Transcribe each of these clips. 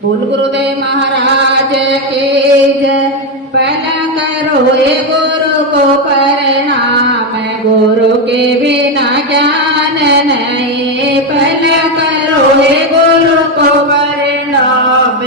बोल गुरुदेव महाराज के जय। पहला करो ये गुरु को प्रणाम, गुरु के बिना ज्ञान नहीं। पहला करो ये गुरु को प्रणाम,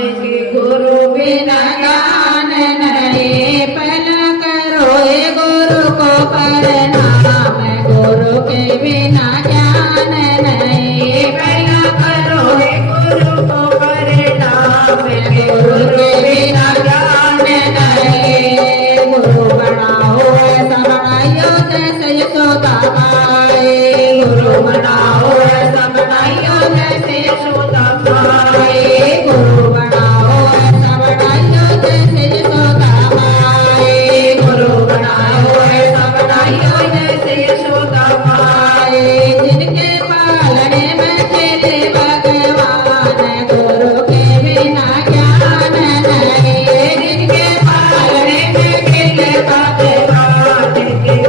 गुरु बिना ज्ञान नहीं। पहला करो ये गुरु को प्रणाम, गुरु के बिना ज्ञान नहीं। पहला करो ये गुरु को प्रणाम, गुरु के बिना ज्ञान नहीं। गुरु बनाओ ऐसा बनाइयो जैसे यशोदा माए, गुरु बनाओ ऐसा बनाइयो जैसे यशोदा माए। गुरु बनाओ ऐसा बनाइयो जैसे यशोदा माए, गुरु बनाओ ऐसा बनाइयो जैसे यशोदा माए। जिनके पालने में खेले भगवान, गुरु के बिना ज्ञान नहीं। जिनके पालने में खेले भगवान,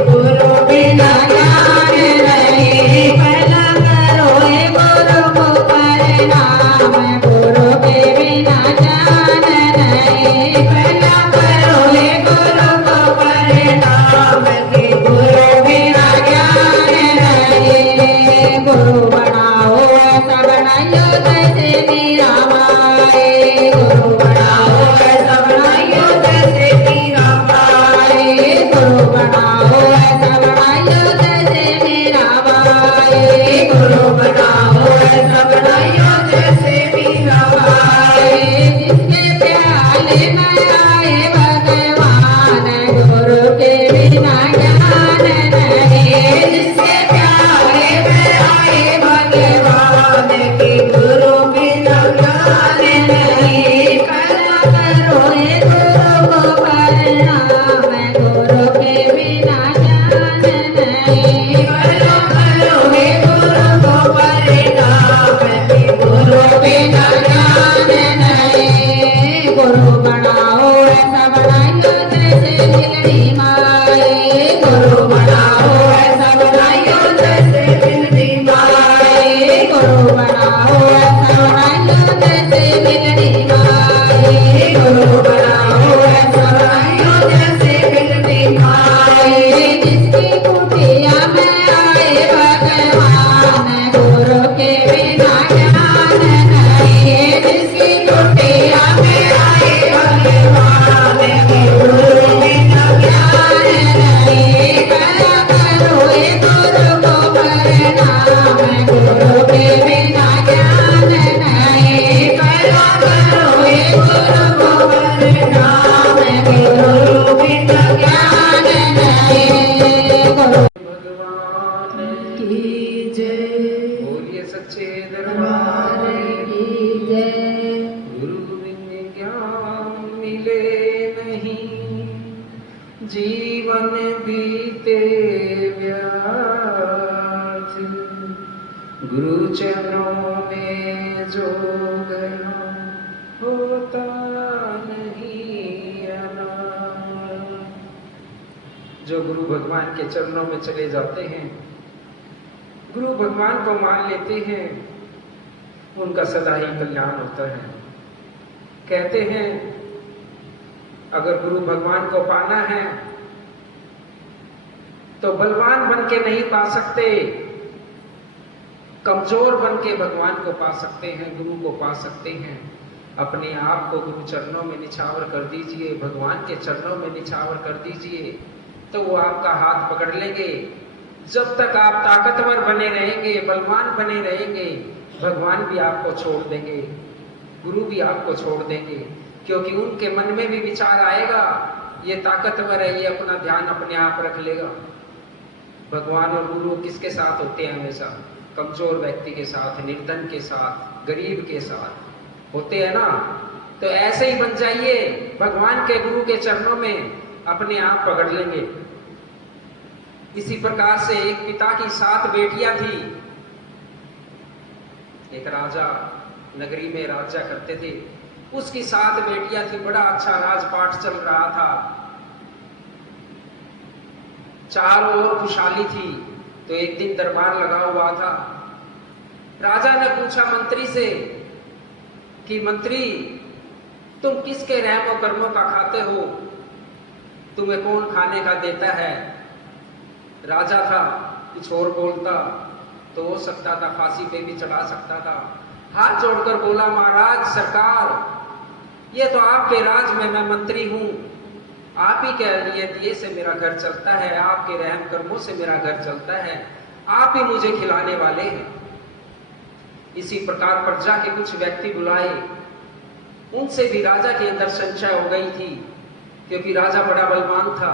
गुरु बिना ज्ञान नहीं। पहला करो ये गुरु को प्रणाम, गुरु के बिना ज्ञान नहीं। पहला करो ये गुरु को प्रणाम, गुरु बिना ज्ञान नहीं। गुरु बनाओ ऐसा बनाइयो जैसे मीरा माए, गुरु बनाओ ऐसा बनाइयो जैसे मीरा माए। गुरु बनाओ ऐसा बनाइयो जैसे मीरा माए, गुरु बनाओ ऐसा बनाइयो जैसे मीरा माए। जिसके प्याले में आए भगवान, गुरु के बिना ज्ञान नहीं। जिसके प्याले में आए भगवान, गुरु बिना ज्ञान नहीं। पहला करो ये गुरु को प्रणाम, गुरु के बिना ज्ञान नहीं। पहला करो ये गुरु को प्रणाम, गुरु बिना ज्ञान नहीं। गुरु बनाओ ऐसा बनाइयो जैसे बिल्ली माए, गुरु बनाओ ऐसा बनाइयो जैसे बिल्ली माए। गुरु बनाओ ऐसा बनाइयो जैसे बिल्ली माए, गुरु बनाओ ऐसा बनाइयो जैसे बिल्ली माए। जिसकी कुटिया में आए भगवान, गुरु के बिना ज्ञान नहीं। जिसकी कुटिया में आए भगवान, गुरु बिना ज्ञान नहीं। पहला करो ये गुरु को प्रणाम, गुरु के बिना ज्ञान नहीं। पहला करो ये गुरु को प्रणाम, गुरु बिना ज्ञान नहीं। गुरु भगवान की जय, बोलिए सच्चे दरबार की जय। गुरु बिन ज्ञान मिले नहीं, जीवन बीते व्यर्थ। गुरु चरणों में जो गया होता नहीं अनाथ। जो गुरु भगवान के चरणों में चले जाते हैं, गुरु भगवान को मान लेते हैं, उनका सदा ही कल्याण होता है। कहते हैं अगर गुरु भगवान को पाना है तो बलवान बन के नहीं पा सकते, कमजोर बन के भगवान को पा सकते हैं, गुरु को पा सकते हैं। अपने आप को गुरु चरणों में निछावर कर दीजिए, भगवान के चरणों में निछावर कर दीजिए, तो वो आपका हाथ पकड़ लेंगे। जब तक आप ताकतवर बने रहेंगे, बलवान बने रहेंगे, भगवान भी आपको छोड़ देंगे, गुरु भी आपको छोड़ देंगे। क्योंकि उनके मन में भी विचार आएगा ये ताकतवर है, ये अपना ध्यान अपने आप रख लेगा। भगवान और गुरु किसके साथ होते हैं? हमेशा कमजोर व्यक्ति के साथ, निर्धन के साथ, गरीब के साथ होते हैं ना। तो ऐसे ही बन जाइए, भगवान के गुरु के चरणों में अपने आप पकड़ लेंगे। इसी प्रकार से एक पिता की 7 बेटियां थी। एक राजा नगरी में राज्य करते थे, उसकी 7 बेटियां थी। बड़ा अच्छा राजपाट चल रहा था, चारों ओर खुशहाली थी। तो एक दिन दरबार लगा हुआ था। राजा ने पूछा मंत्री से कि मंत्री तुम किसके रहमो कर्मों का खाते हो, तुम्हें कौन खाने का देता है। राजा था, कुछ और बोलता तो हो सकता था फांसी पे भी चढ़ा सकता था। हाथ जोड़कर बोला, महाराज सरकार, ये तो आपके राज में मैं मंत्री हूं, आप ही के लिए दिए से मेरा घर चलता है, आपके रहम कर्मों से मेरा घर चलता है, आप ही मुझे खिलाने वाले हैं। इसी प्रकार प्रजा के कुछ व्यक्ति बुलाए, उनसे भी राजा के अंदर संशय हो गई थी, क्योंकि राजा बड़ा बलवान था,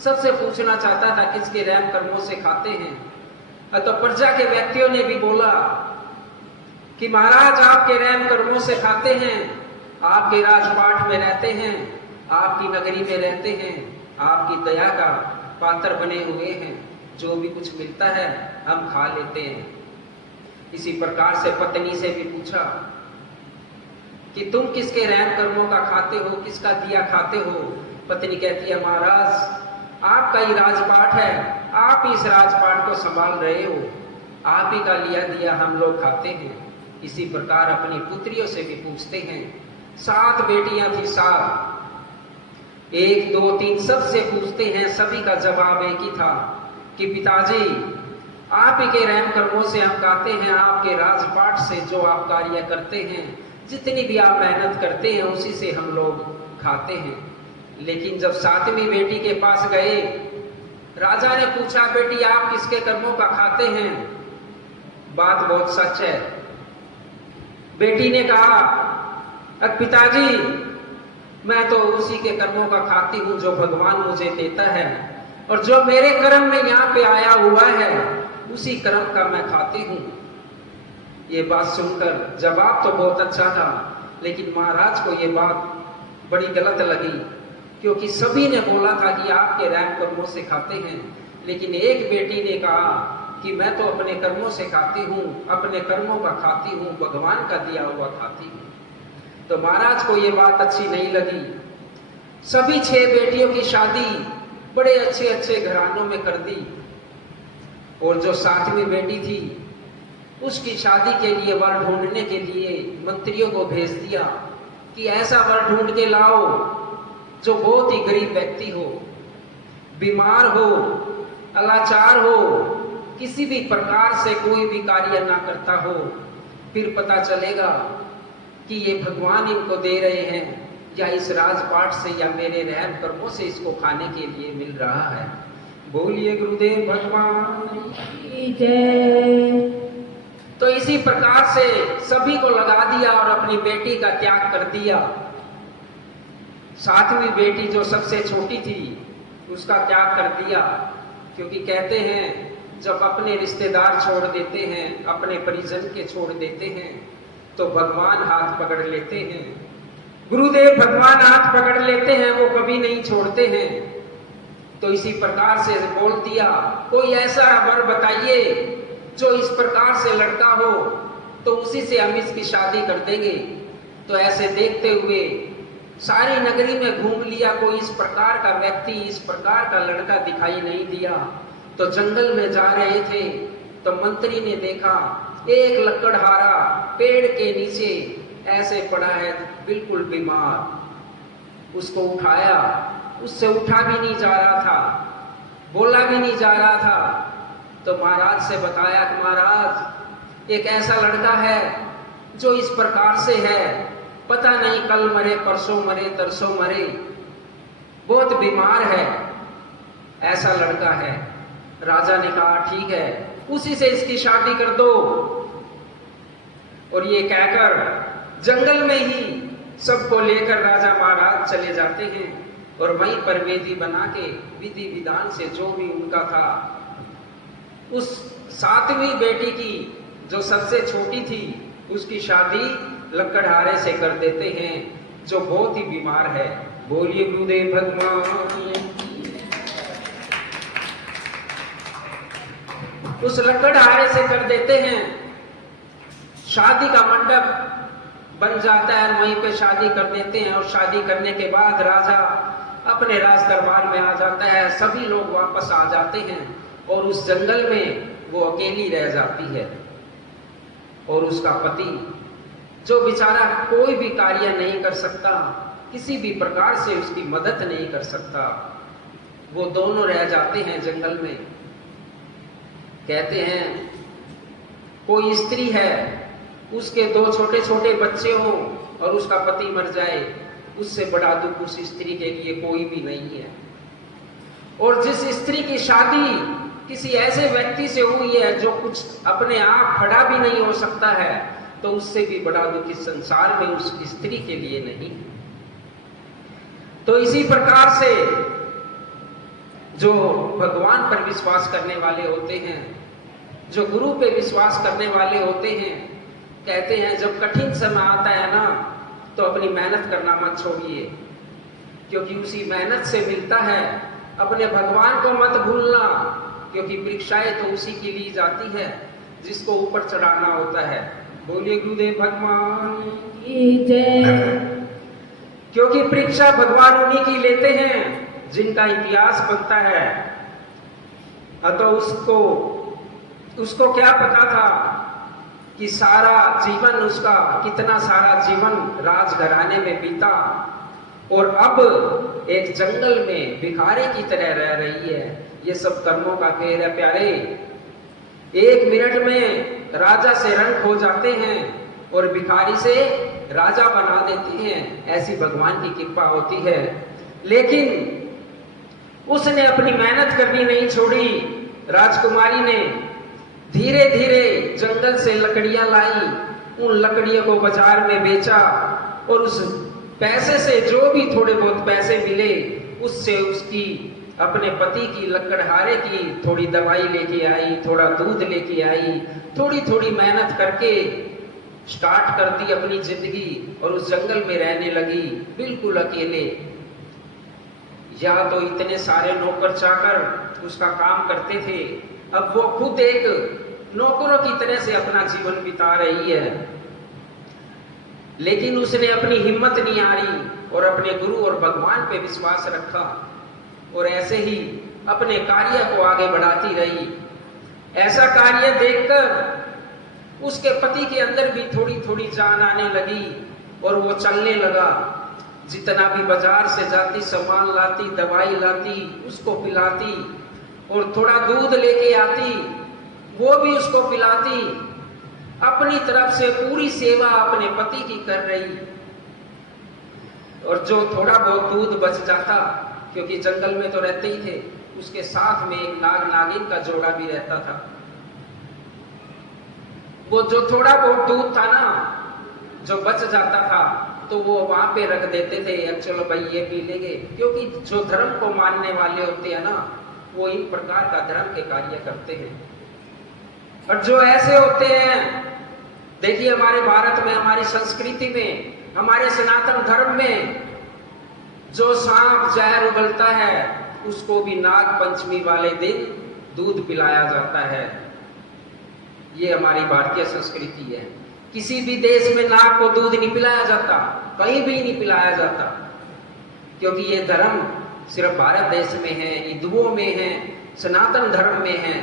सबसे पूछना चाहता था किसके रहम कर्मों से खाते हैं। तो प्रजा के व्यक्तियों ने भी बोला कि महाराज आपके रहम कर्मों से खाते हैं, आपके राजपाट में रहते हैं, आपकी नगरी में रहते हैं, आपकी दया का पात्र बने हुए हैं, जो भी कुछ मिलता है हम खा लेते हैं। इसी प्रकार से पत्नी से भी पूछा कि तुम किसके रहम कर्मों का खाते हो, किसका दिया खाते हो। पत्नी कहती है, महाराज आपका ही राजपाट है, आप ही इस राजपाट को संभाल रहे हो, आप ही का लिया दिया हम लोग खाते हैं। इसी प्रकार अपनी पुत्रियों से भी पूछते हैं। 7 बेटियां थी, 7, 1 2 3 सबसे पूछते हैं। सभी का जवाब एक ही था कि पिताजी आप ही के रहम कर्मों से हम खाते हैं, आपके राजपाट से जो आप कार्य करते हैं, जितनी भी आप मेहनत करते हैं उसी से हम लोग खाते हैं। लेकिन जब 7वीं बेटी के पास गए, राजा ने पूछा, बेटी आप किसके कर्मों का खाते हैं। बात बहुत सच है। बेटी ने कहा, पिताजी मैं तो उसी के कर्मों का खाती हूं जो भगवान मुझे देता है, और जो मेरे कर्म में यहाँ पे आया हुआ है उसी कर्म का मैं खाती हूं। ये बात सुनकर जवाब तो बहुत अच्छा था, लेकिन महाराज को ये बात बड़ी गलत लगी, क्योंकि सभी ने बोला था कि आपके रहम कर्मों से खाते हैं, लेकिन एक बेटी ने कहा कि मैं तो अपने कर्मों से खाती हूँ, अपने कर्मों का खाती हूँ, भगवान का दिया हुआ खाती हूँ। तो महाराज को ये बात अच्छी नहीं लगी। सभी 6 बेटियों की शादी बड़े अच्छे अच्छे घरानों में कर दी, और जो 7वीं बेटी थी उसकी शादी के लिए वर ढूंढने के लिए मंत्रियों को भेज दिया कि ऐसा वर ढूंढ के लाओ जो बहुत ही गरीब व्यक्ति हो, बीमार हो, अलाचार हो, किसी भी प्रकार से कोई भी कार्य ना करता हो, फिर पता चलेगा कि ये भगवान इनको दे रहे हैं या इस राजपाट से या मेरे रहम कर्मों से इसको खाने के लिए मिल रहा है। बोलिए गुरुदेव भगवान की जय। तो इसी प्रकार से सभी को लगा दिया और अपनी बेटी का त्याग कर दिया। 7वीं बेटी जो सबसे छोटी थी उसका त्याग कर दिया, क्योंकि कहते हैं जब अपने रिश्तेदार छोड़ देते हैं, अपने परिजन के छोड़ देते हैं, तो भगवान हाथ पकड़ लेते हैं। गुरुदेव भगवान हाथ पकड़ लेते हैं, वो कभी नहीं छोड़ते हैं। तो इसी प्रकार से बोल दिया, कोई ऐसा वर बताइए जो इस प्रकार से लड़का हो, तो उसी से हम इसकी शादी कर देंगे। तो ऐसे देखते हुए सारी नगरी में घूम लिया, कोई इस प्रकार का व्यक्ति, इस प्रकार का लड़का दिखाई नहीं दिया। तो जंगल में जा रहे थे तो मंत्री ने देखा एक लकड़हारा पेड़ के नीचे ऐसे पड़ा है, बिल्कुल बीमार। उसको उठाया, उससे उठा भी नहीं जा रहा था, बोला भी नहीं जा रहा था। तो महाराज से बताया कि महाराज एक ऐसा लड़का है जो इस प्रकार से है, पता नहीं कल मरे, परसों मरे, तरसों मरे, बहुत बीमार है, ऐसा लड़का है। राजा ने कहा ठीक है, उसी से इसकी शादी कर दो। और ये कहकर जंगल में ही सबको लेकर राजा महाराज चले जाते हैं, और वहीं पर वेदी बना के विधि विधान से जो भी उनका था, उस 7वीं बेटी की जो सबसे छोटी थी उसकी शादी लकड़हारे से कर देते हैं जो बहुत ही बीमार है। बोलिए गुरुदेव भगवान। उस लकड़हारे से कर देते हैं, शादी का मंडप बन जाता है, वहीं पे शादी कर देते हैं। और शादी करने के बाद राजा अपने राज दरबार में आ जाता है, सभी लोग वापस आ जाते हैं, और उस जंगल में वो अकेली रह जाती है। और उसका पति जो बेचारा कोई भी कार्य नहीं कर सकता, किसी भी प्रकार से उसकी मदद नहीं कर सकता, वो दोनों रह जाते हैं जंगल में। कहते हैं कोई स्त्री है, उसके 2 छोटे छोटे बच्चे हों और उसका पति मर जाए, उससे बड़ा दुख उस स्त्री के लिए कोई भी नहीं है। और जिस स्त्री की शादी किसी ऐसे व्यक्ति से हुई है जो कुछ अपने आप खड़ा भी नहीं हो सकता है, तो उससे भी बड़ा दुख इस संसार में उस स्त्री के लिए नहीं। तो इसी प्रकार से जो भगवान पर विश्वास करने वाले होते हैं, जो गुरु पे विश्वास करने वाले होते हैं, कहते हैं जब कठिन समय आता है ना, तो अपनी मेहनत करना मत छोड़िए, क्योंकि उसी मेहनत से मिलता है। अपने भगवान को मत भूलना, क्योंकि परीक्षाएं तो उसी के लिए जाती है जिसको ऊपर चढ़ाना होता है। बोलिए गुरुदेव भगवान की जय। क्योंकि परीक्षा भगवान उन्हीं की लेते हैं जिनका इतिहास बनता है। अतः उसको क्या पता था कि सारा जीवन उसका, कितना सारा जीवन राजघराने में बीता, और अब एक जंगल में भिखारी की तरह रह रही है। ये सब कर्मों का खेल है प्यारे। 1 मिनट में राजा से रंक हो जाते हैं और भिखारी से राजा बना देते हैं, ऐसी भगवान की कृपा होती है। लेकिन उसने अपनी मेहनत करनी नहीं छोड़ी। राजकुमारी ने धीरे धीरे जंगल से लकड़ियां लाई, उन लकड़ियों को बाजार में बेचा, और उस पैसे से जो भी थोड़े बहुत पैसे मिले, उससे उसकी अपने पति की लकड़हारे की थोड़ी दवाई लेके आई, थोड़ा दूध लेके आई, थोड़ी थोड़ी मेहनत करके स्टार्ट कर दी अपनी जिंदगी, और उस जंगल में रहने लगी बिल्कुल अकेले। या तो इतने सारे नौकर चाकर उसका काम करते थे, अब वो खुद एक नौकरों की तरह से अपना जीवन बिता रही है। लेकिन उसने अपनी हिम्मत नहीं हारी और अपने गुरु और भगवान पे विश्वास रखा, और ऐसे ही अपने कार्य को आगे बढ़ाती रही। ऐसा कार्य देखकर उसके पति के अंदर भी थोड़ी थोड़ी जान आने लगी, और वो चलने लगा। जितना भी बाजार से जाती, सामान लाती, दवाई लाती, उसको पिलाती, और थोड़ा दूध लेके आती, वो भी उसको पिलाती। अपनी तरफ से पूरी सेवा अपने पति की कर रही। और जो थोड़ा बहुत दूध बच जाता, क्योंकि जंगल में तो रहते ही थे, उसके साथ में एक नाग नागिन का जोड़ा भी रहता था। वो जो थोड़ा बहुत दूध था ना, जो बच जाता था, तो वो वहां पे रख देते थे, चलो भाई ये पी लेंगे। क्योंकि जो धर्म को मानने वाले होते हैं ना, वो इन प्रकार का धर्म के कार्य करते हैं। और जो ऐसे होते हैं, देखिए हमारे भारत में, हमारी संस्कृति में, हमारे सनातन धर्म में, जो सांप जहर उगलता है उसको भी नाग पंचमी वाले दिन दूध पिलाया जाता है। ये हमारी भारतीय संस्कृति है। किसी भी देश में नाग को दूध नहीं पिलाया जाता, कहीं भी नहीं पिलाया जाता, क्योंकि ये धर्म सिर्फ भारत देश में है, हिंदुओं में है, सनातन धर्म में है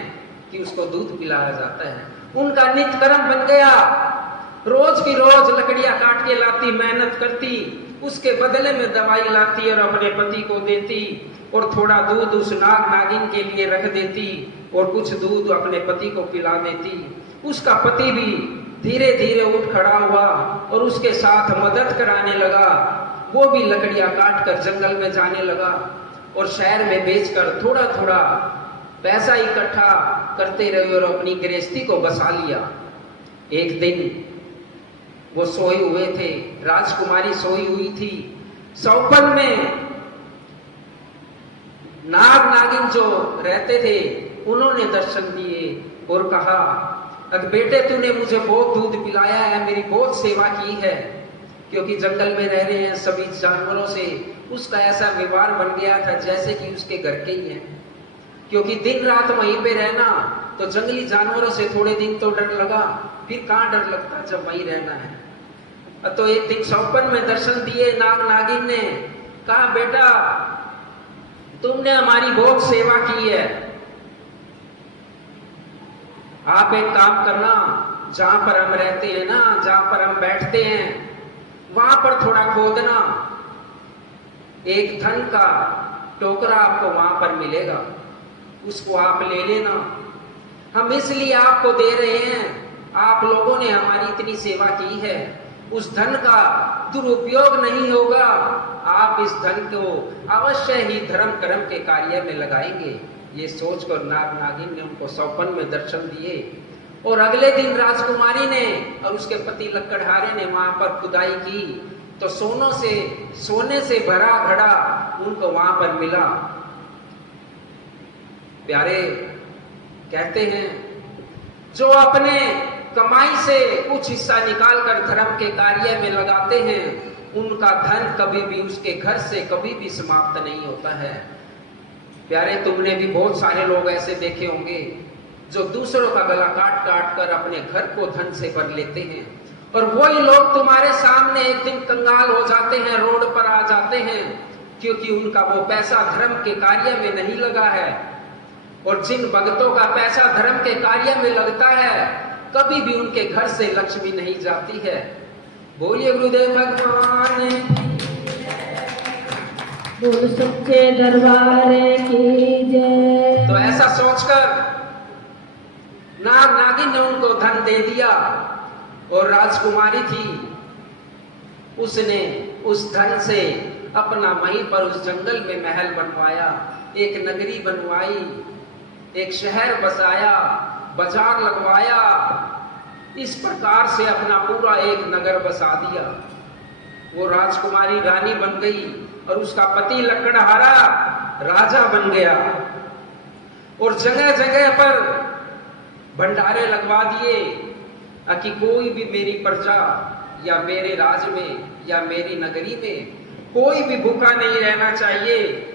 कि उसको दूध पिलाया जाता है। उनका नित्य कर्म बन गया। रोज की रोज लकड़ियां काट के लाती, मेहनत करती, उसके बदले में दवाई लाती और अपने पति को देती, और थोड़ा दूध उस नाग नागिन के लिए रख देती, और कुछ दूध अपने पति को पिला देती। उसका पति भी धीरे धीरे उठ खड़ा हुआ और उसके साथ मदद कराने लगा। वो भी लकड़ियां काट कर जंगल में जाने लगा, और शहर में बेचकर थोड़ा थोड़ा पैसा इकट्ठा करते रहे और अपनी गृहस्थी को बसा लिया। एक दिन वो सोए हुए थे, राजकुमारी सोई हुई थी। सौपन में नाग नागिन जो रहते थे, उन्होंने दर्शन दिए और कहा, अगर बेटे तूने मुझे बहुत दूध पिलाया है, मेरी बहुत सेवा की है, क्योंकि जंगल में रह रहे हैं सभी जानवरों से उसका ऐसा व्यवहार बन गया था जैसे कि उसके घर के ही है। क्योंकि दिन रात वहीं पे रहना, तो जंगली जानवरों से थोड़े दिन तो डर लगा, फिर कहाँ डर लगता जब वहीं रहना है। तो एक दिन सौपन में दर्शन दिए नाग नागिन ने, कहा बेटा तुमने हमारी बहुत सेवा की है, आप एक काम करना, जहां पर हम रहते हैं ना, जहां पर हम बैठते हैं, वहां पर थोड़ा खोदना, एक धन का टोकरा आपको वहां पर मिलेगा, उसको आप ले लेना। हम इसलिए आपको दे रहे हैं, आप लोगों ने हमारी इतनी सेवा की है, उस धन का दुरुपयोग नहीं होगा, आप इस धन को अवश्य ही धर्म कर्म के कार्य में लगाएंगे। ये सोचकर नाग नागिन ने उनको सौपन में दर्शन दिए। और अगले दिन राजकुमारी ने और उसके पति लक्कड़हारे ने वहां पर खुदाई की, तो सोने से भरा घड़ा उनको वहां पर मिला। प्यारे, कहते हैं जो अपने कमाई से कुछ हिस्सा निकालकर धर्म के कार्य में लगाते हैं, उनका धन कभी भी उसके घर से कभी भी समाप्त नहीं होता है। प्यारे, तुमने भी बहुत सारे लोग ऐसे देखे होंगे जो दूसरों का गला काट काट कर अपने घर को धन से भर लेते हैं, और वही लोग तुम्हारे सामने एक दिन कंगाल हो जाते हैं, रोड पर आ जाते हैं, क्योंकि उनका वो पैसा धर्म के कार्य में नहीं लगा है। और जिन भक्तों का पैसा धर्म के कार्य में लगता है, कभी भी उनके घर से लक्ष्मी नहीं जाती है। बोलिए गुरुदेव भगवान बोल सच्चे दरबार की जय। तो ऐसा सोचकर नाग नागिन ने उनको धन दे दिया, और राजकुमारी थी, उसने उस धन से अपना वहीं पर उस जंगल में महल बनवाया, एक नगरी बनवाई, एक शहर बसाया, बाजार लगवाया, इस प्रकार से अपना पूरा एक नगर बसा दिया। वो राजकुमारी रानी बन गई और उसका पति लकड़हारा राजा बन गया। और जगह जगह पर भंडारे लगवा दिए कि कोई भी मेरी प्रजा या मेरे राज में या मेरी नगरी में कोई भी भूखा नहीं रहना चाहिए।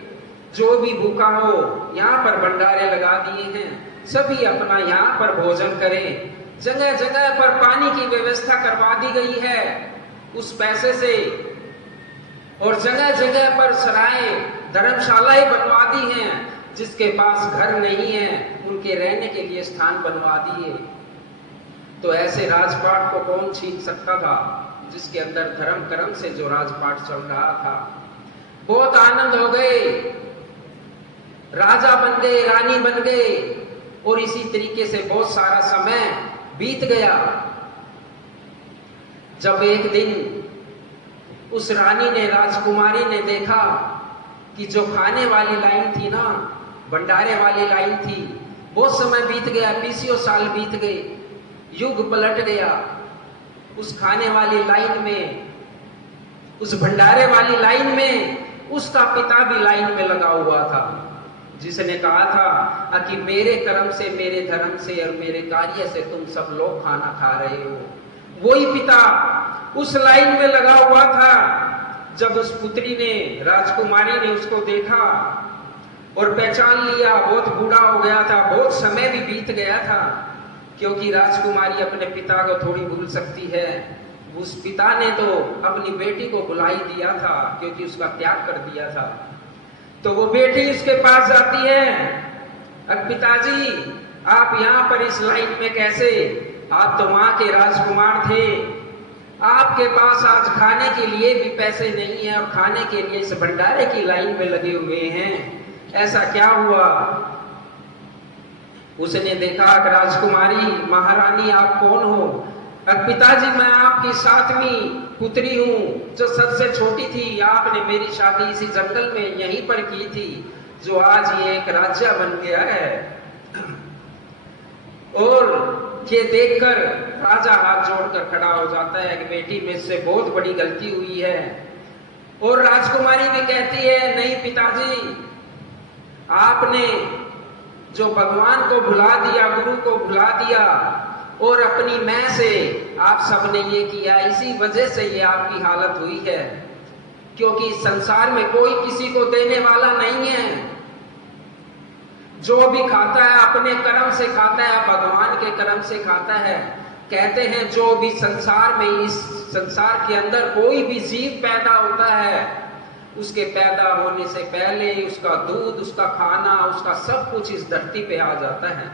जो भी भूखा हो, यहाँ पर भंडारे लगा दिए हैं, सभी अपना यहाँ पर भोजन करें। जगह जगह पर पानी की व्यवस्था करवा दी गई है उस पैसे से, और जगह जगह पर सराय धर्मशालाएं बनवा दी हैं। जिसके पास घर नहीं है, उनके रहने के लिए स्थान बनवा दिए। तो ऐसे राजपाट को कौन छीन सकता था, जिसके अंदर धर्म कर्म से जो राजपाट चल रहा था। बहुत आनंद हो गए, राजा बन गए, रानी बन गए, और इसी तरीके से बहुत सारा समय बीत गया। जब एक दिन उस रानी ने, राजकुमारी ने देखा कि जो खाने वाली लाइन थी ना, भंडारे वाली लाइन थी, बहुत समय बीत गया, 20 साल बीत गए, युग पलट गया। उस खाने वाली लाइन में, उस भंडारे वाली लाइन में उसका पिता भी लाइन में लगा हुआ था, जिसने कहा था कि मेरे कर्म से, मेरे धर्म से और मेरे कार्य से तुम सब लोग खाना खा रहे हो। वही पिता उस लाइन में लगा हुआ था। जब उस पुत्री ने, राजकुमारी ने उसको देखा और पहचान लिया, बहुत बूढ़ा हो गया था, बहुत समय भी बीत गया था, क्योंकि राजकुमारी अपने पिता को थोड़ी भूल सकती है। उस पिता ने तो अपनी बेटी को बुला ही दिया था, क्योंकि उसका त्याग कर दिया था। तो वो बेटी उसके पास जाती है, अब पिताजी आप यहाँ पर इस लाइन में कैसे? आप तो वहां के राजकुमार थे, आपके पास आज खाने के लिए भी पैसे नहीं है और खाने के लिए इस भंडारे की लाइन में लगे हुए हैं, ऐसा क्या हुआ? उसने देखा कि राजकुमारी, महारानी आप कौन हो? अब पिताजी मैं आपकी 7वीं पुत्री हूँ, जो सबसे छोटी थी। आपने मेरी शादी इसी जंगल में यहीं पर की थी, जो आज ये एक राज्य बन गया है। और ये देखकर राजा हाथ जोड़कर खड़ा हो जाता है कि बेटी में से बहुत बड़ी गलती हुई है। और राजकुमारी भी कहती है, नहीं पिताजी, आपने जो भगवान को भुला दिया, गुरु को भुला दिया, और अपनी मैं से आप सबने ये किया, इसी वजह से ये आपकी हालत हुई है। क्योंकि संसार में कोई किसी को देने वाला नहीं है। जो भी खाता है अपने कर्म से खाता है, भगवान के कर्म से खाता है। कहते हैं जो भी संसार में, इस संसार के अंदर कोई भी जीव पैदा होता है, उसके पैदा होने से पहले उसका दूध, उसका खाना, उसका सब कुछ इस धरती पे आ जाता है।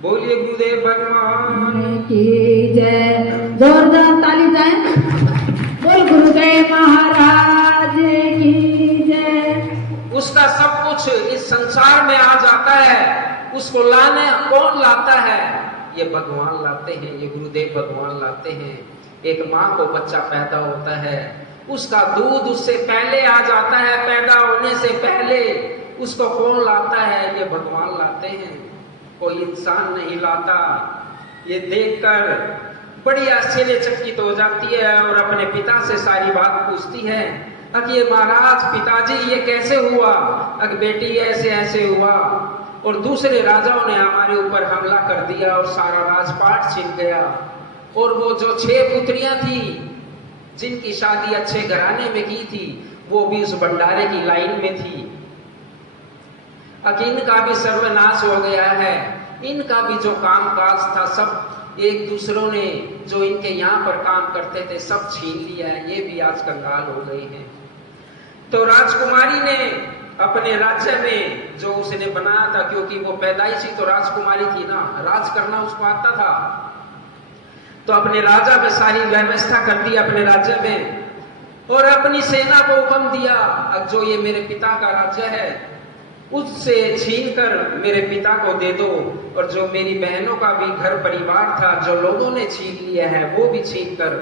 बोलिए गुरुदेव भगवान की जय। जोरदार ताली जाए। बोल गुरुदेव महाराज की जय। उसका सब कुछ इस संसार में आ जाता है, उसको लाने कौन लाता है? ये भगवान लाते हैं, ये गुरुदेव भगवान लाते हैं। एक माँ को बच्चा पैदा होता है, उसका दूध उससे पहले आ जाता है, पैदा होने से पहले। उसको कौन लाता है? ये भगवान लाते हैं, कोई इंसान नहीं लाता। ये देखकर बड़ी आश्चर्यचकित हो जाती है और अपने पिता से सारी बात पूछती है। ये महाराज, पिताजी, ये कैसे हुआ? बेटी ऐसे ऐसे हुआ और दूसरे राजाओं ने हमारे ऊपर हमला कर दिया और सारा राजपाट छिन गया। और वो जो 6 पुत्रियां थी जिनकी शादी अच्छे घराने में की थी, वो भी उस भंडारे की लाइन में थी। इनका भी सर्वनाश हो गया है। इनका भी जो कामकाज था सब एक दूसरों ने जो इनके यहाँ पर काम करते थे सब छीन लिया है। ये भी आज कंगाल हो गए हैं। तो राजकुमारी ने अपने राज्य में जो उसने बनाया था, क्योंकि वो पैदाइशी तो राजकुमारी थी ना, राज करना उसको आता था, तो अपने राजा में सारी व्यवस्था कर दी अपने राज्य में और अपनी सेना को हुक्म दिया, अब जो ये मेरे पिता का राज्य है उससे छीनकर मेरे पिता को दे दो, और जो मेरी बहनों का भी घर परिवार था जो लोगों ने छीन लिया है वो भी छीनकर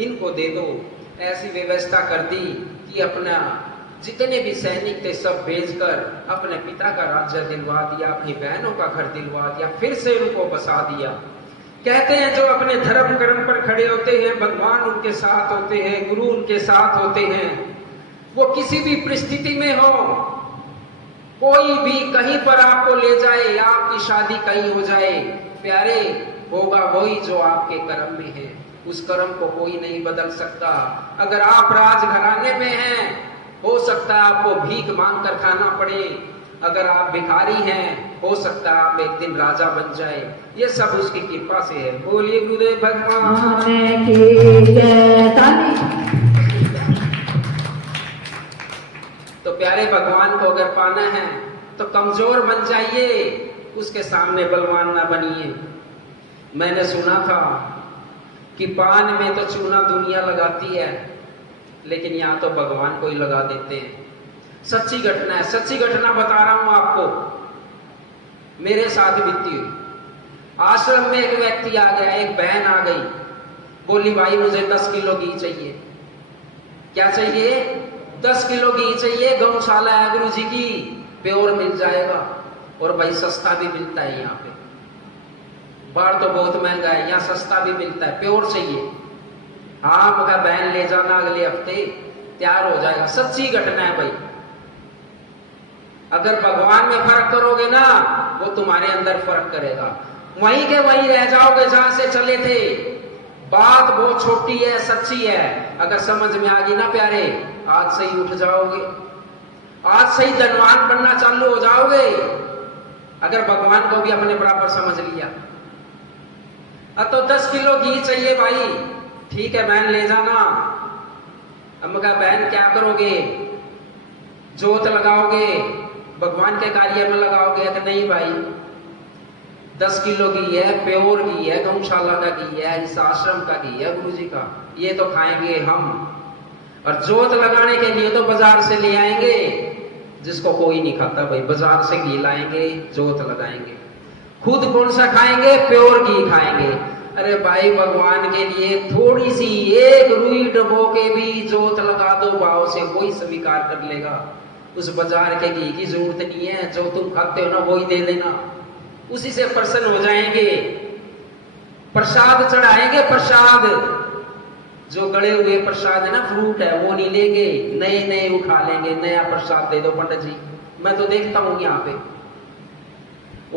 इनको दे दो। ऐसी व्यवस्था कर दी कि अपना जितने भी सैनिक थे सब भेजकर अपने पिता का राज्य दिलवा दिया, अपनी बहनों का घर दिलवा दिया, फिर से उनको बसा दिया। कहते हैं जो अपने धर्म कर्म पर खड़े होते हैं, भगवान उनके साथ होते हैं, गुरु उनके साथ होते हैं। वो किसी भी परिस्थिति में हो, कोई भी कहीं पर आपको ले जाए, आपकी शादी कहीं हो जाए, प्यारे होगा वही जो आपके कर्म में है। उस कर्म को कोई नहीं बदल सकता। अगर आप राजघराने में हैं, हो सकता है आपको भीख मांग कर खाना पड़े। अगर आप भिखारी हैं, हो सकता है आप एक दिन राजा बन जाए। ये सब उसकी कृपा से है। बोलिए गुरुदेव भगवान की जय। तो प्यारे भगवान को अगर पाना है तो कमजोर बन जाइए, उसके सामने बलवान ना बनिए। मैंने सुना था कि पान में तो चूना दुनिया लगाती है, लेकिन यहाँ तो भगवान को ही लगा देते हैं। सच्ची घटना है, सच्ची घटना बता रहा हूं आपको, मेरे साथ बीती हुई। आश्रम में एक व्यक्ति आ गया, एक बहन आ गई, बोली भाई मुझे 10 किलो घी चाहिए। क्या चाहिए? 10 किलो घी चाहिए। गौशाला है गुरु जी की, प्योर मिल जाएगा और भाई सस्ता भी मिलता है यहाँ पे। बाहर तो बहुत महंगा है, यहाँ सस्ता भी मिलता है, प्योर चाहिए। हाँ मगर बहन ले जाना, अगले हफ्ते तैयार हो जाएगा। सच्ची घटना है भाई। अगर भगवान में फर्क करोगे ना, वो तुम्हारे अंदर फर्क करेगा। वहीं के वहीं रह जाओगे जहां से चले थे। बात बहुत छोटी है, सच्ची है। अगर समझ में आ गई ना प्यारे, आज से ही उठ जाओगे, आज से ही धनवान बनना चालू हो जाओगे। अगर भगवान को भी अपने बराबर समझ लिया। अब तो 10 किलो घी चाहिए भाई। ठीक है बहन ले जाना। अब कहा बहन क्या करोगे? जोत लगाओगे, भगवान के कार्य में लगाओगे? कि नहीं भाई, 10 किलो घी है, प्योर घी है, गौशाला का घी है, इस आश्रम का घी है गुरु जी का, ये तो खाएंगे हम। और जोत लगाने के लिए तो बाजार से ले आएंगे, जिसको कोई नहीं खाता भाई। बाजार से घी लाएंगे, जोत लगाएंगे, खुद कौन सा खाएंगे? प्योर घी खाएंगे। अरे भाई भगवान के लिए थोड़ी सी एक रुई डबो के भी जोत लगा दो भाव से, कोई स्वीकार कर लेगा। उस बाजार के घी की जरूरत नहीं है, जो तुम खाते हो ना वही दे देना, उसी से प्रसन्न हो जाएंगे। प्रसाद चढ़ाएंगे, प्रसाद जो गड़े हुए प्रसाद है ना, फ्रूट है, वो नहीं लेंगे, नए नए उठा लेंगे। नया प्रसाद दे दो पंडित जी। मैं तो देखता हूं यहाँ पे।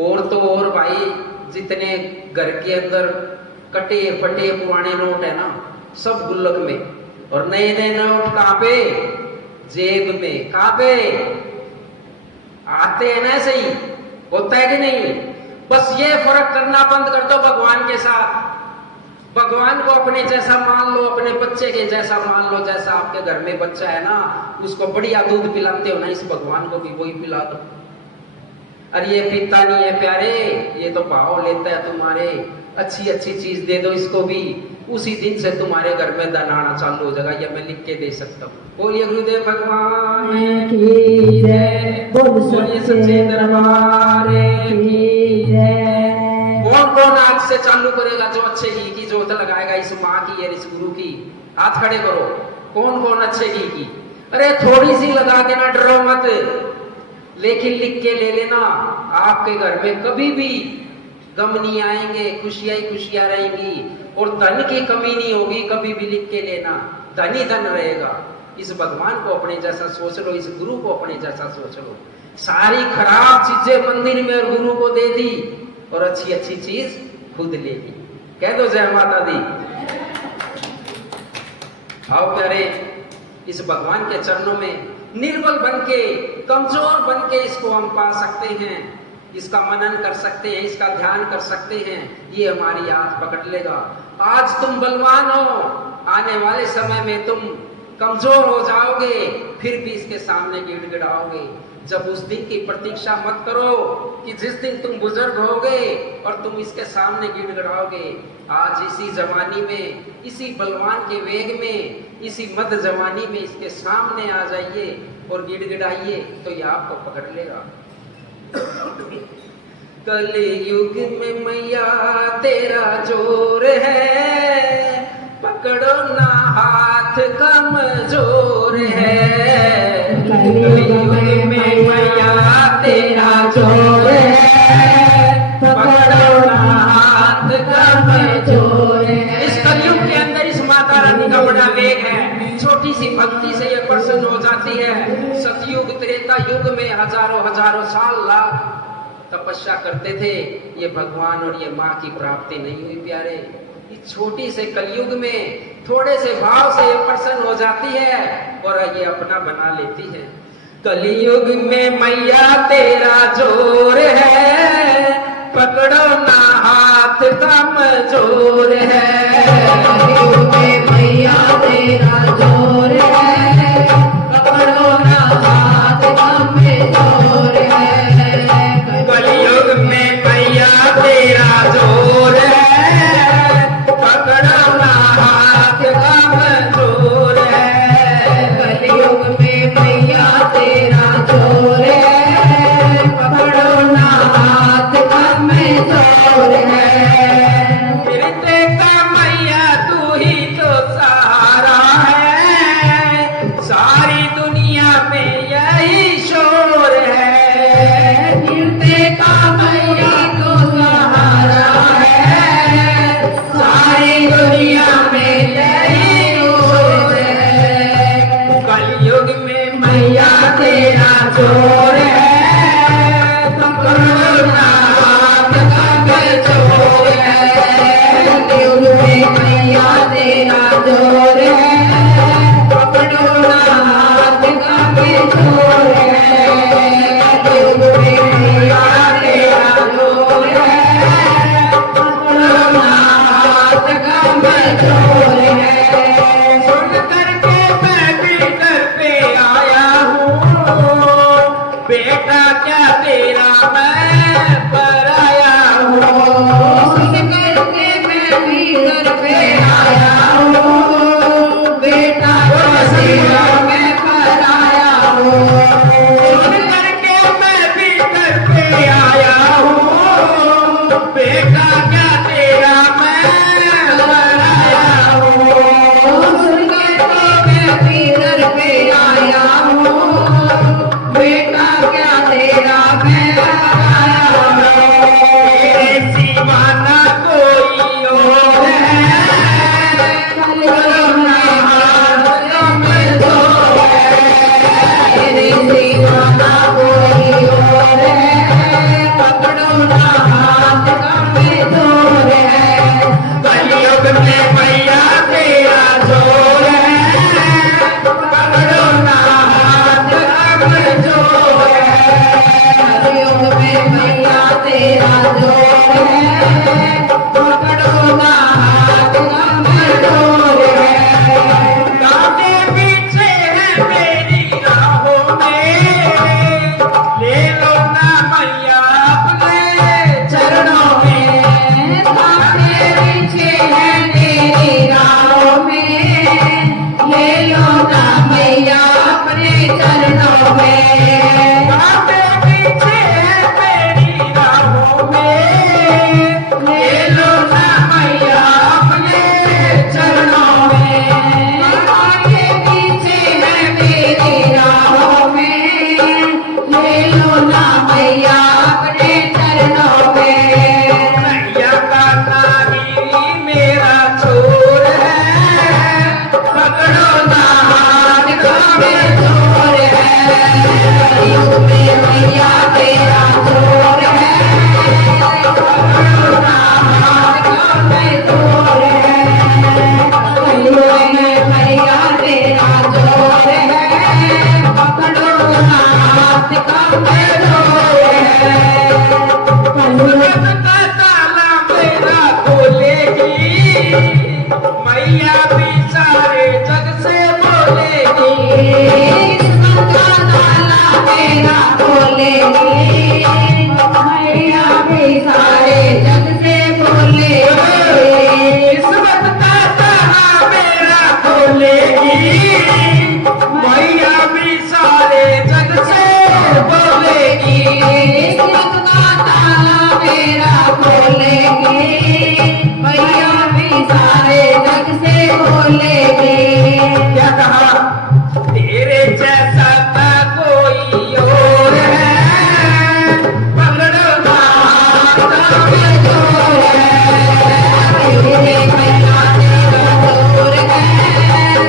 और तो और भाई, जितने घर के अंदर कटे फटे पुराने नोट है ना, सब गुल्लक में, और नए नए नोट कहाँ पे? जेब में। कहाँ पे? आते हैं ना, ऐसे ही होता है कि नहीं? बस ये फर्क करना बंद कर दो भगवान के साथ। भगवान को अपने जैसा मान लो, अपने बच्चे के जैसा मान लो। जैसा आपके घर में बच्चा है ना, उसको बढ़िया दूध पिलाते हो ना, इस भगवान को भी वही पिला दो। अरे ये पीता नहीं है प्यारे, ये तो भाव लेता है तुम्हारे, अच्छी अच्छी चीज दे दो इसको भी, उसी दिन से तुम्हारे घर में धन आना चालू हो जाएगा। ये मैं लिख के दे सकता हूँ। बोलिए गुरुदेव भगवान की जय, बोलिए सच्चे दरबार की जय। कौन कौन आज से चालू करेगा, जो अच्छे घी की जोत लगाएगा इस माँ की और इस गुरु की? हाथ खड़े करो। कौन कौन अच्छे घी की? अरे थोड़ी सी लगा के ना डरो मत, लेकिन लिख के ले लेना। आपके घर में कभी भी गम नहीं आएंगे, खुशियां ही खुशियां रहेंगी और धन की कमी नहीं होगी। कभी भी लिख के लेना, धन ही धन रहेगा। इस भगवान को अपने जैसा सोच लो, इस गुरु को अपने जैसा सोच लो। सारी खराब चीजें मंदिर में और गुरु को दे दी और अच्छी अच्छी चीज खुद ले ली। कह दो जय माता दी। आओ प्यारे, इस भगवान के चरणों में निर्बल बन के, कमजोर बन के इसको हम पा सकते हैं, इसका मनन कर सकते हैं, इसका ध्यान कर सकते हैं। ये हमारी हाथ पकड़ लेगा। आज तुम बलवान हो, आने वाले समय में तुम कमजोर हो जाओगे, फिर भी इसके सामने गिड़गिड़ाओगे। जब उस दिन की प्रतीक्षा मत करो कि जिस दिन तुम बुजुर्ग होगे और तुम इसके सामने गिड़गिड़ाओगे। आज इसी जवानी में, इसी बलवान के वेग में, इसी मध्य जवानी में इसके सामने आ जाइए और गिड़गिड़ाइए, तो ये आपको पकड़ लेगा। कलयुग में मैया तेरा जोर है, पकड़ो ना हाथ कमजोर है। कलयुग में मैया तेरा जोर है, पकड़ो ना हाथ कमजोर है। इस कलयुग के अंदर इस माता रानी का बड़ा वेग है। छोटी सी भक्ति से ये प्रसन्न हो जाती है। सतयुग त्रेता युग में हजारों हजारों साल लाख तपस्या करते थे, ये भगवान और ये माँ की प्राप्ति नहीं हुई प्यारे। इस छोटी से कलयुग में थोड़े से भाव से ये प्रसन्न हो जाती है और ये अपना बना लेती है। कलयुग में मैया तेरा जोर है, पकड़ो ना हाथ कमजोर है। कलयुग में मैया तेरा जोर है, पकड़ो ना हाथ कमजोर है। कलयुग में मैया तेरा जोर है, पकड़ो ना हाथ कमजोर है। कलयुग में मैया तेरा जोर है, पकड़ो ना हाथ कमजोर है। गिरते का मैया तू ही तो सहारा है, सारी दुनिया में यही शोर है। गिरते का मैया तो सहारा है, सारी दुनिया में यही शोर है। कलयुग में मैया तेरा जोर है, पकड़ो ना हाथ कमजोर है। कलयुग में मैया तेरा जोर है, पकड़ो ना हाथ कमजोर है। कलयुग में मैया तेरा जोर है, पकड़ो ना हाथ कमजोर है। सुन करके मैं भी दर पे आया हूँ, बोलेगी, मैया भी सारे जग से बोलेगी। किस्मत का ताला मेरा खोलेगी, मैया भी सारे जग से बोलेगी। क्या कहा? तेरे जैसा ना कोई और है, पकड़ो हाथ में जोर है। तेरे मैया तेरा जोर है,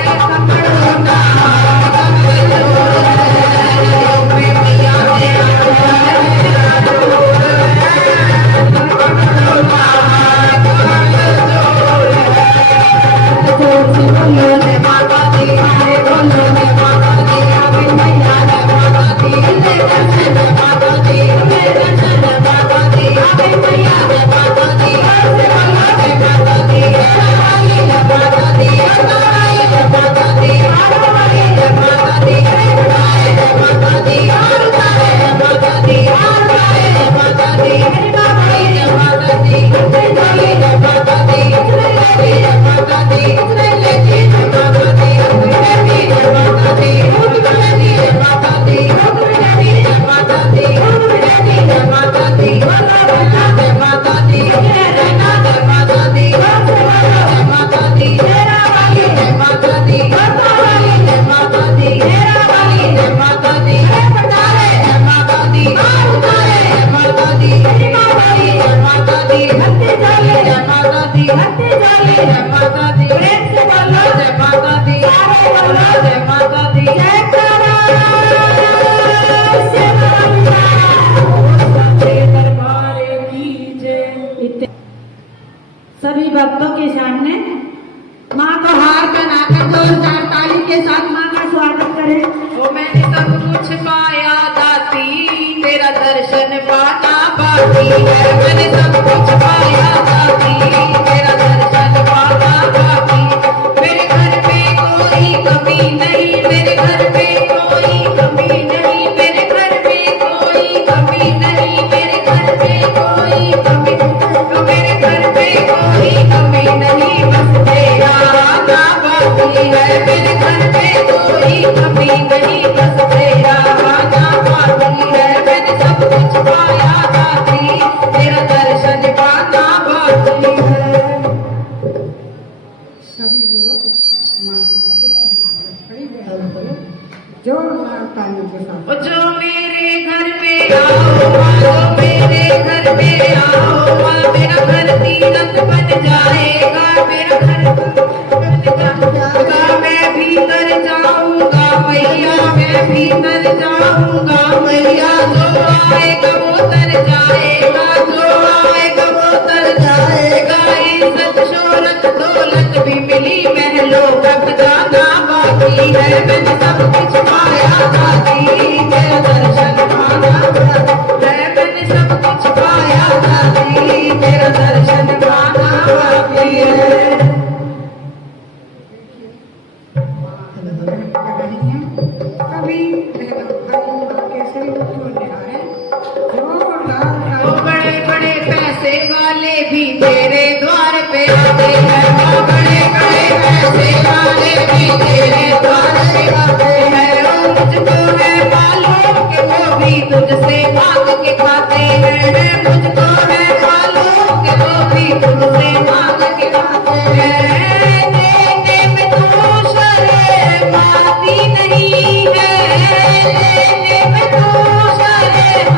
पकड़ो ना हाथ में जोर है। मैया तेरा जोर है, पकड़ो ना हाथ में जोर है। जोर से बोलो रे माता दी, अरे बोलो रे माता दी, अभी मैया रे माता दी, ले दर्शन माता दी, ले दर्शन माता दी, अभी मैया रे माता दी, ऐसे बोलो रे माता दी, रानी रे माता दी, रानी रे माता दी, रानी रे माता दी, रानी रे माता दी, रानी रे माता दी, रानी रे माता दी, रानी रे माता दी, रानी रे माता दी, रानी रे माता दी, रानी रे माता दी, रानी रे माता दी, रानी रे माता दी, रानी रे माता दी, रानी रे माता दी, राना रे माता दी, राना रे माता दी, राना रे माता दी, तेरा वाली रे माता दी, वाली रे माता दी, तेरा वाली रे माता दी, पटारे रे माता दी, उतारे रे माता दी, वाली रे माता दी, हत्ते जाले रे माता दी, हत्ते जाले रे माता दी, प्रेम से बोलो रे माता दी, अरे बोलो रे माता दी, जय तारा से दरबार की जय। सभी भक्तों के सामने माँ को हार पहनाकर जोरदार ताली के साथ माँ का स्वागत करें। ओ मैंने सब कुछ पाया दाती, तेरा दर्शन पाना बाकी है। मैंने सब कुछ पाया दाती, तेरा दर्शन पाना बाकी। मेरे घर में कोई कमी नहीं, मेरे घर में कोई कमी नहीं, मेरे घर में कोई कमी नहीं, मेरे घर में कोई कमी, तो मेरे घर में कोई कमी नहीं, बस तेरा आना बाकी है। मेरे घर में कोई कमी नहीं, बस तेरा आना बाकी है। मैंने सब कुछ पाया दाती, तेरा दर्शन पाना बाकी है। सभी लोग माता को पहनाकर खड़ी रहकर जोरदार तालियों के साथ ओ जो मेरे घर में आओ माँ, जो मेरे घर में आओ माँ, मेरा घर तीरथ बन जाएगा, मेरा घर बन जाएगा। मैं भीतर जाऊंगा मैया, मैं भीतर जाऊंगा मैया, जो आएगा वो तर जाएगा, जो आएगा वो तर जाएगा। इज्जत शोहरत दौलत भी मिली, महलों का खजाना बाकी है। मैंने सब कुछ पाया दादी, तेरा दर्शन पाना बाकी है। मैंने सब कुछ पाया दादी, तेरा दर्शन पाना बाकी है। सभी भाई केसरी उत्सव निहारे जोरदार वो बड़े बड़े पैसे वाले भी तेरे द्वार पे आते हैं, वो बड़े बड़े पैसे वाले भी तेरे द्वार पे आते हैं। वो मुझको है मालूम कि वो भी तुझसे मांग के खाते हैं, मुझको है मालूम कि वो भी तुझसे मांग के खाते हैं। देने में तू शर्माती नहीं है, देने में तू शर्माती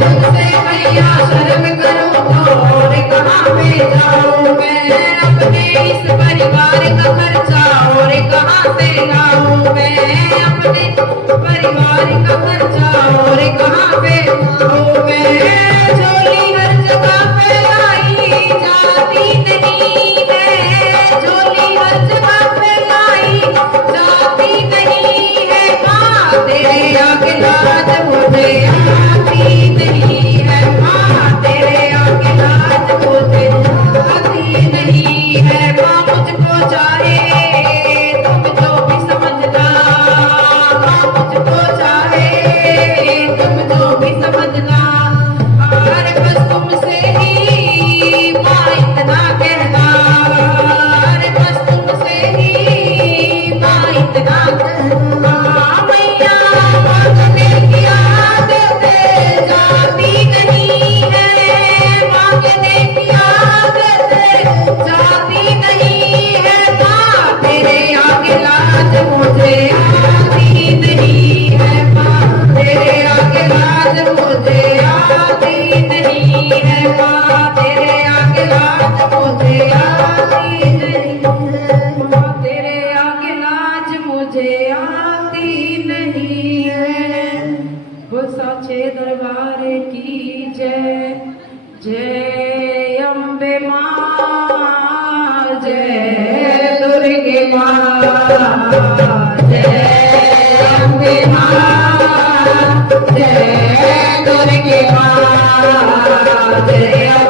तुझसे मैया शर्म करूं तो और कहाँ पे जाऊं मैं, अपने इस परिवार का खर्चा और कहाँ से लाऊं मैं, अपने परिवार का खर्चा और कहाँ पे लाऊं मैं, झोली हर जगह पे लाई जाती नहीं है, झोली हर जगह पे लाई जाती नहीं है, माँ तेरे आगे लाज मुझे आती नहीं है, माँ तेरे आगे लाज मुझे आती नहीं है, माँ मुझको चाहे तुम जो भी समझना, माँ मुझको चाहे तुम जो भी समझना, अरे बस तुमसे ही माँ इतना कहना, अरे बस तुमसे ही माँ इतना कहना, मैया मांगने की आदत जाती नहीं है, मांगने की आदत जाती नहीं है, माँ तेरे आगे लाज मुझे आती नहीं है, माँ तेरे आगे लाज मुझे आती नहीं है, माँ तेरे आगे लाज मुझे आती नहीं है, माँ तेरे आगे लाज मुझे आती नहीं है। वो साचे दरबार की जय, जय अम्बे माँ, जय दुर्गे माँ, जय अम्बे माँ, जय दुर्गे माँ, जय